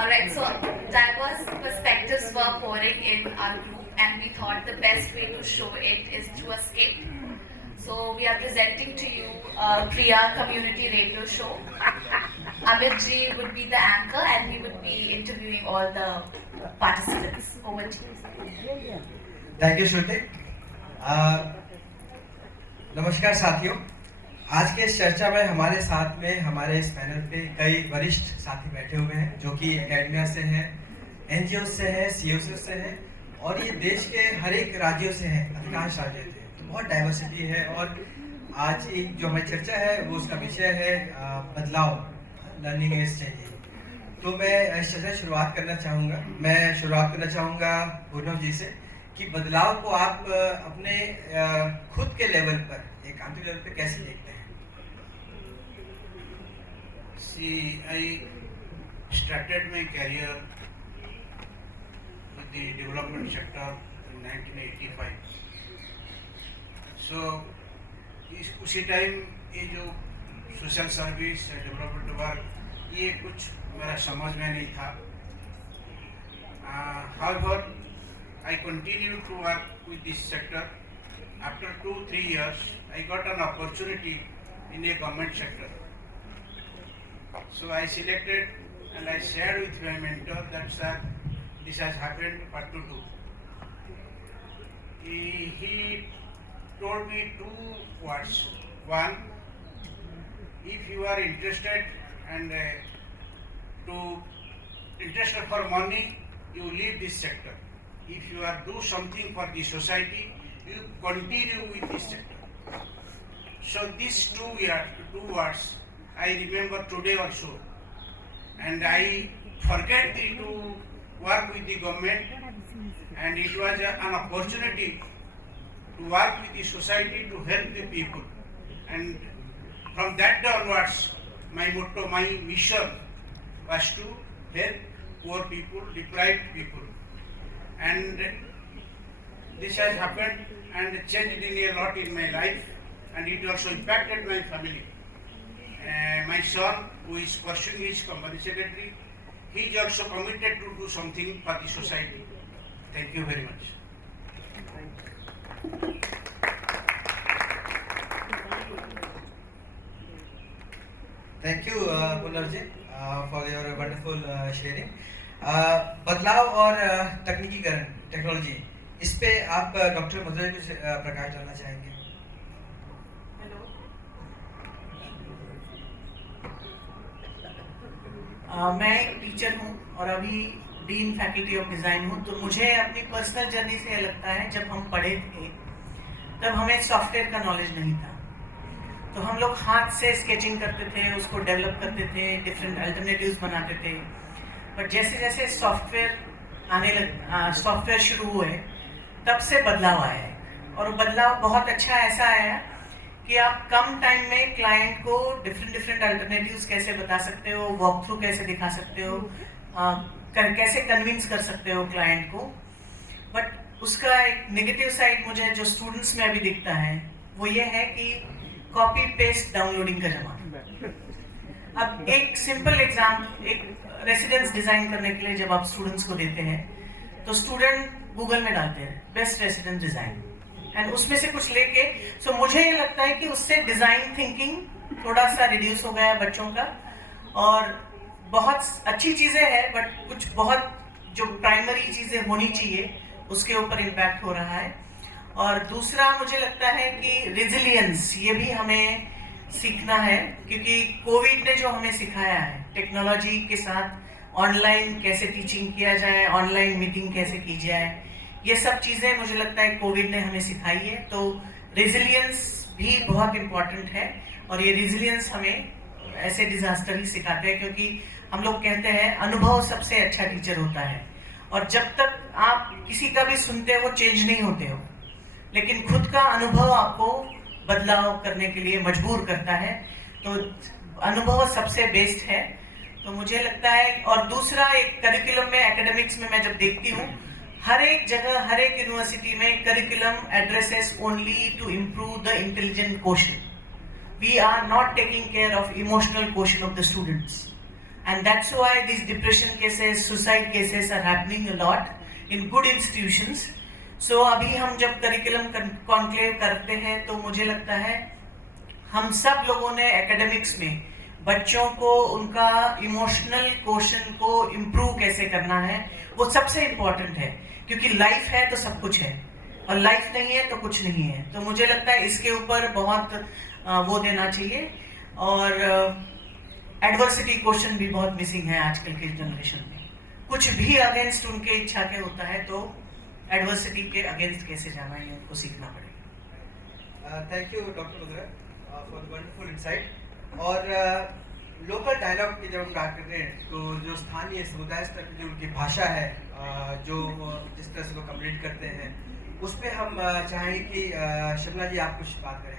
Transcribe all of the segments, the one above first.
Alright, so diverse perspectives were pouring in our group, and we thought the best way to show it is through a skit. So we are presenting to you Priya Community Radio Show. Amit ji would be the anchor, and he would be interviewing all the participants. Over to you. Thank you Shruti. नमस्कार साथियों, आज के इस चर्चा में हमारे साथ में हमारे इस पैनल पे कई वरिष्ठ साथी बैठे हुए हैं जो कि एकेडमिया से हैं, एनजीओ से हैं, सीओसी से हैं और ये देश के हर एक राज्यों से हैं, अधिकांश राज्य थे, तो बहुत डाइवर्सिटी है। और आज एक जो हमारी चर्चा है वो उसका विषय है बदलाव, लर्निंग एज चाहिए। तो मैं इस चर्चा की शुरुआत करना चाहूँगा पूर्णव जी से कि बदलाव को आप अपने खुद के लेवल पर, एक आंतरिक लेवल पे कैसे देखते हैं? See, I started my career with the development sector in 1985. So, उसी टाइम ये जो सोशल सर्विस डेवलपमेंट वर्क ये कुछ मेरा समझ में नहीं था। However, I continued to work with this sector. After 2-3 years, I got an opportunity in a government sector. So I selected and I shared with my mentor that sir, this has happened, what to do. He told me 2 words. One, if you are interested and interested for money, you leave this sector. If you are do something for the society, you continue with this sector. So these 2 words I remember today also, and I forget to work with the government, and it was an opportunity to work with the society to help the people. And from that day onwards, my motto, my mission was to help poor people, deprived people. And this has happened and changed in a lot in my life, and it also impacted my family. My son, who is pursuing his company secretary, he is also committed to do something for the society. Thank you very much. Thank you पुनर्जी for your wonderful sharing. बदलाव और तकनीकीकरण, technology, इस पे आप doctor मधुरा जी कुछ प्रकाश डालना चाहेंगे? मैं एक टीचर हूँ और अभी डीन फैकल्टी ऑफ डिज़ाइन हूँ। तो मुझे अपनी पर्सनल जर्नी से ये लगता है, जब हम पढ़े थे तब हमें सॉफ्टवेयर का नॉलेज नहीं था, तो हम लोग हाथ से स्केचिंग करते थे, उसको डेवलप करते थे, डिफरेंट अल्टरनेटिव्स बनाते थे। बट जैसे जैसे सॉफ्टवेयर शुरू हुए तब से बदलाव आया है, और बदलाव बहुत अच्छा ऐसा आया कि आप कम टाइम में क्लाइंट को डिफरेंट अल्टरनेटिव्स कैसे बता सकते हो, वॉक थ्रू कैसे दिखा सकते हो, कैसे कन्विंस कर सकते हो क्लाइंट को। बट उसका एक नेगेटिव साइड मुझे जो स्टूडेंट्स में अभी दिखता है वो ये है कि कॉपी पेस्ट डाउनलोडिंग का जमाना। अब एक सिंपल एक रेसिडेंस डिजाइन करने के लिए जब आप स्टूडेंट्स को देते हैं तो स्टूडेंट गूगल में डालते हैं बेस्ट रेसिडेंस डिजाइन, एंड उसमें से कुछ लेके, सो मुझे ये लगता है कि उससे डिजाइन थिंकिंग थोड़ा सा रिड्यूस हो गया बच्चों का। और बहुत अच्छी चीजें हैं बट कुछ बहुत जो प्राइमरी चीजें होनी चाहिए उसके ऊपर इम्पैक्ट हो रहा है। और दूसरा मुझे लगता है कि रेजिलियंस, ये भी हमें सीखना है, क्योंकि कोविड ने जो हमें सिखाया है टेक्नोलॉजी के साथ ऑनलाइन कैसे टीचिंग किया जाए, ऑनलाइन मीटिंग कैसे की जाए, ये सब चीज़ें मुझे लगता है कोविड ने हमें सिखाई है। तो रेजिलियंस भी बहुत इम्पॉर्टेंट है, और ये रेजिलियंस हमें ऐसे डिजास्टर ही सिखाते हैं, क्योंकि हम लोग कहते हैं अनुभव सबसे अच्छा टीचर होता है। और जब तक आप किसी का भी सुनते हो चेंज नहीं होते हो, लेकिन खुद का अनुभव आपको बदलाव करने के लिए मजबूर करता है। तो अनुभव सबसे बेस्ट है, तो मुझे लगता है। और दूसरा, एक करिकुलम में, एकेडमिक्स में मैं जब देखती हूँ, हर एक जगह, हर एक यूनिवर्सिटी में curriculum addresses only to improve the intelligent quotient. We are not taking care of emotional quotient of the students, and that's why these depression cases, suicide cases are happening a lot in good institutions. So अभी हम जब curriculum conclave करते हैं तो मुझे लगता है हम सब लोगों ने एकेडमिक्स में बच्चों को उनका इमोशनल क्वेश्चन को इम्प्रूव कैसे करना है वो सबसे इम्पोर्टेंट है, क्योंकि लाइफ है तो सब कुछ है और लाइफ नहीं है तो कुछ नहीं है। तो मुझे लगता है इसके ऊपर बहुत वो देना चाहिए। और एडवर्सिटी क्वेश्चन भी बहुत मिसिंग है आजकल के जनरेशन में। कुछ भी अगेंस्ट उनके इच्छा के होता है तो एडवर्सिटी के अगेंस्ट कैसे जाना है उनको सीखना पड़ेगा। Thank you doctor Mathura for the wonderful insight. और लोकल डायलॉग की जब हम बात करते हैं तो जो स्थानीय समुदाय स्तर की जो उनकी भाषा है, जो जिस तरह से वो कम्युनिकेट करते हैं, उस पर हम चाहेंगे कि शिमला जी आप कुछ बात करें।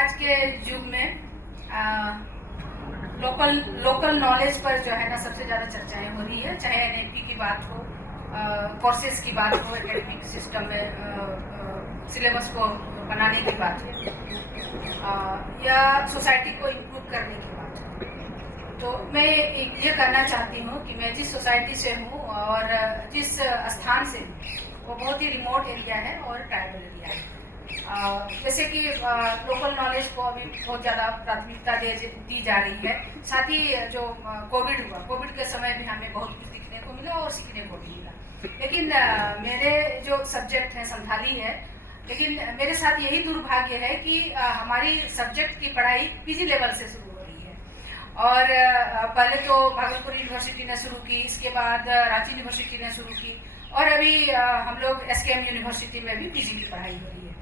आज के युग में लोकल नॉलेज पर जो है ना सबसे ज़्यादा चर्चाएं हो रही है, चाहे एनएपी की बात हो, कोर्सेज की बात हो, एकेडमिक सिस्टम में सिलेबस को बनाने की बात हो, या सोसाइटी को इम्प्रूव करने की बात हो। तो मैं ये कहना चाहती हूँ कि मैं जिस सोसाइटी से हूँ और जिस स्थान से हूँ वो बहुत ही रिमोट एरिया है और ट्राइबल एरिया है। जैसे कि लोकल नॉलेज को अभी बहुत ज़्यादा प्राथमिकता दी जा रही है। साथ ही जो कोविड हुआ, कोविड के समय भी हमें बहुत कुछ सीखने को मिला और सीखने को भी मिला। लेकिन मेरे जो सब्जेक्ट हैं संथाली है, लेकिन मेरे साथ यही दुर्भाग्य है कि हमारी सब्जेक्ट की पढ़ाई पीजी लेवल से शुरू हो रही है। और पहले तो भागलपुर यूनिवर्सिटी ने शुरू की, इसके बाद रांची यूनिवर्सिटी ने शुरू की, और अभी हम लोग एसकेएम यूनिवर्सिटी में भी पीजी की पढ़ाई हो रही है।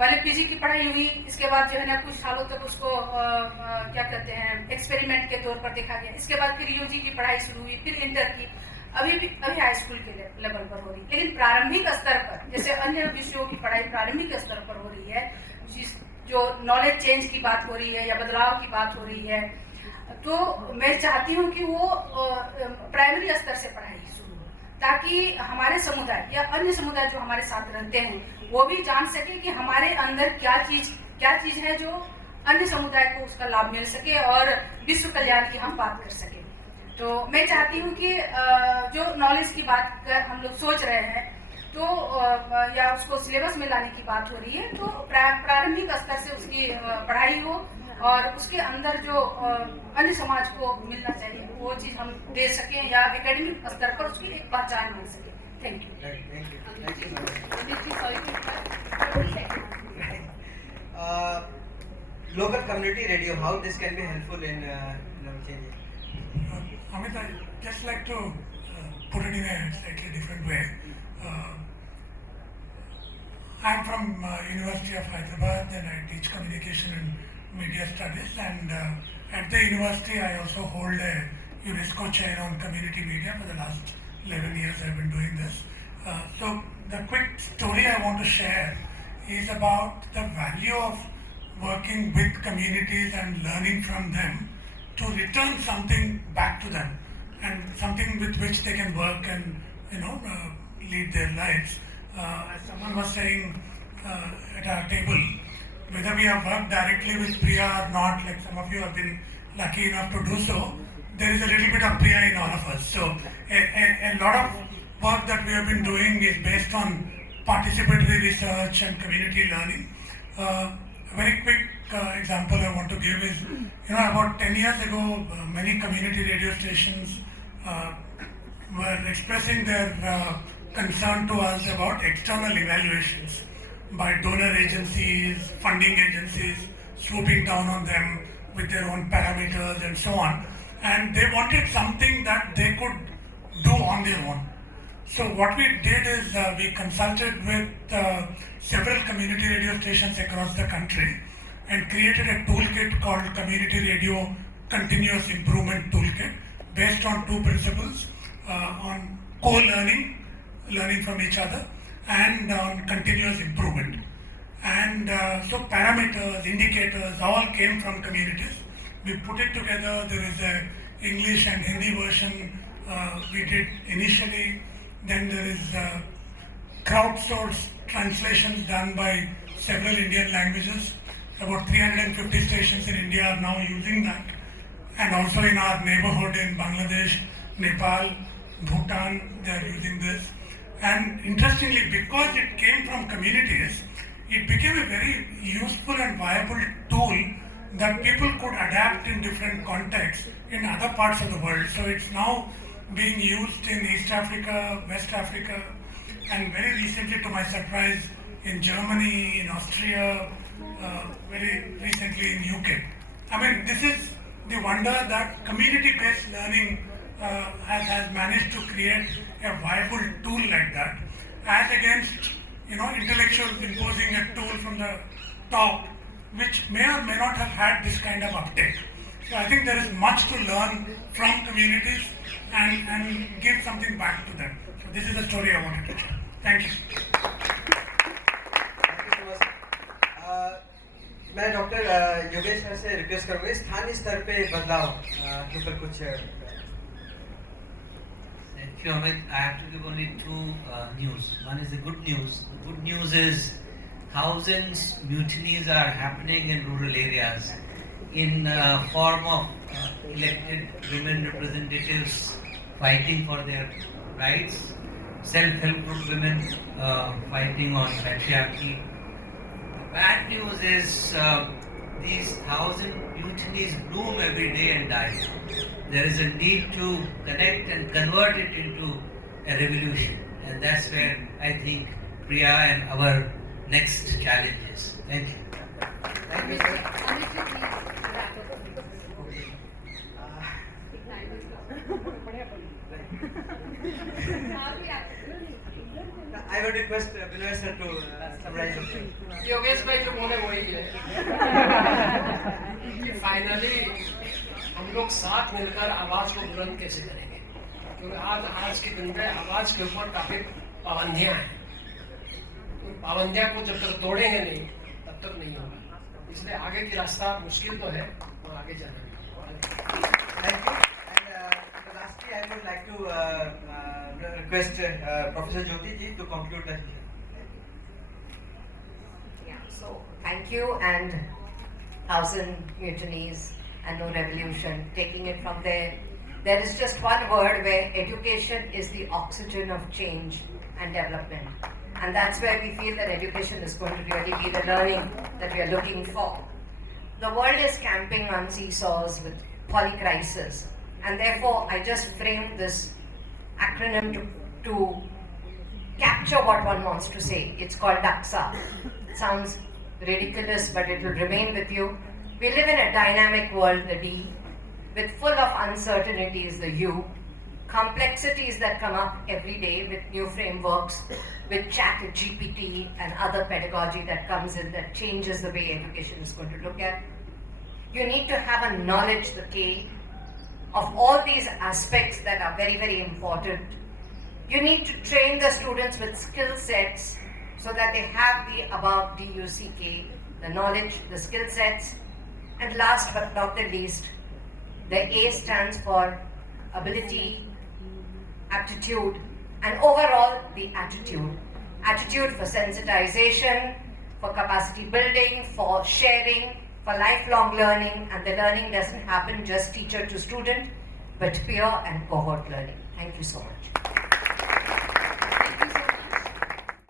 पहले पीजी की पढ़ाई हुई, इसके बाद जो है ना कुछ सालों तक उसको क्या कहते हैं एक्सपेरिमेंट के तौर पर देखा गया। इसके बाद फिर यूजी की पढ़ाई शुरू हुई, फिर इंटर की, अभी हाई स्कूल के लेवल पर हो रही। लेकिन प्रारंभिक स्तर पर जैसे अन्य विषयों की पढ़ाई प्रारंभिक स्तर पर हो रही है, जो नॉलेज चेंज की बात हो रही है या बदलाव की बात हो रही है, तो मैं चाहती हूँ कि वो प्राइमरी स्तर से पढ़ाई शुरू हो, ताकि हमारे समुदाय या अन्य समुदाय जो हमारे साथ रहते हैं वो भी जान सके कि हमारे अंदर क्या चीज है जो अन्य समुदाय को उसका लाभ मिल सके और विश्व कल्याण की हम बात कर सके। तो मैं चाहती हूँ कि जो नॉलेज की बात हम लोग सोच रहे हैं तो या उसको सिलेबस में लाने की बात हो रही है, तो प्रारंभिक स्तर से उसकी पढ़ाई हो और उसके अंदर जो अन्य समाज को मिलना चाहिए वो चीज़ हम दे सकें या एकेडमिक स्तर पर उसकी एक पहचान मिल सके। Thank you. Local community radio, how this can be helpful in changing? Amit, I just like to put it in a slightly different way. I'm from University of Hyderabad and I teach communication and media studies, and at the university I also hold a UNESCO chair on community media. For the last 11 years I've been doing this. So the quick story I want to share is about the value of working with communities and learning from them to return something back to them, and something with which they can work and lead their lives. As someone was saying at our table, whether we have worked directly with Priya or not, like some of you have been lucky enough to do so, there is a little bit of Priya in all of us. So a lot of work that we have been doing is based on participatory research and community learning. A very quick example I want to give is, about 10 years ago, many community radio stations were expressing their concern to us about external evaluations by donor agencies, funding agencies, swooping down on them with their own parameters and so on. And they wanted something that they could do on their own. So what we did is we consulted with several community radio stations across the country and created a toolkit called Community Radio Continuous Improvement Toolkit, based on two principles, on co-learning, learning from each other, and on continuous improvement. And so parameters, indicators, all came from communities. We put it together. There is a English and Hindi version we did initially. Then there is crowdsourced translations done by several Indian languages. About 350 stations in India are now using that, and also in our neighborhood in Bangladesh, Nepal, Bhutan, they are using this. And interestingly, because it came from communities, it became a very useful and viable tool that people could adapt in different contexts in other parts of the world. So it's now being used in East Africa, West Africa, and very recently, to my surprise, in Germany, in Austria, very recently in UK. I mean, this is the wonder that community-based learning has managed to create a viable tool like that, as against intellectuals imposing a tool from the top, which may or may not have had this kind of uptake. So I think there is much to learn from communities and give something back to them. So this is the story I wanted to share. Thank you. मैं doctor Yogesh sir से request करूंगा स्थानीय स्तर पे बदलाव के ऊपर कुछ Thank you, Amit. I have to give only two news. One is the good news. The good news is thousands mutinies are happening in rural areas in form of elected women representatives fighting for their rights, self-help group women fighting on patriarchy. The bad news is these 1,000 mutinies bloom every day and die. There is a need to connect and convert it into a revolution, and that's where I think Priya and our next challenge is. Thank you. Thank you, sir. I would request Binoy sir to summarize the thing. Yogesh भाई जो बोले वही है कि finally हम लोग साथ मिलकर आवाज को बुलंद कैसे करेंगे, क्योंकि आज के दिन में आवाज के ऊपर काफी पाबंदियां हैं। उन पाबंदियां को जब तक तोड़ेंगे नहीं तब तक नहीं होगा, इसलिए आगे की रास्ता मुश्किल तो है और आगे जाना है। Thank you. And lastly, I would like to request Professor Jyoti ji to conclude the session. Yeah, so thank you, and 1,000 mutinies and no revolution. Taking it from there is just one word where education is the oxygen of change and development. And that's where we feel that education is going to really be the learning that we are looking for. The world is camping on seesaws with polycrisis, and therefore I just framed this acronym to capture what one wants to say. It's called DAXA. It sounds ridiculous, but it will remain with you. We live in a dynamic world, the D, with full of uncertainties, the U, complexities that come up every day with new frameworks, with ChatGPT and other pedagogy that comes in that changes the way education is going to look at. You need to have a knowledge, the K, of all these aspects that are very, very important. You need to train the students with skill sets so that they have the above DUCK, the knowledge, the skill sets. And last but not the least, the A stands for ability, aptitude, and overall the attitude. Attitude for sensitization, for capacity building, for sharing, for lifelong learning, and the learning doesn't happen just teacher to student, but peer and cohort learning. Thank you so much.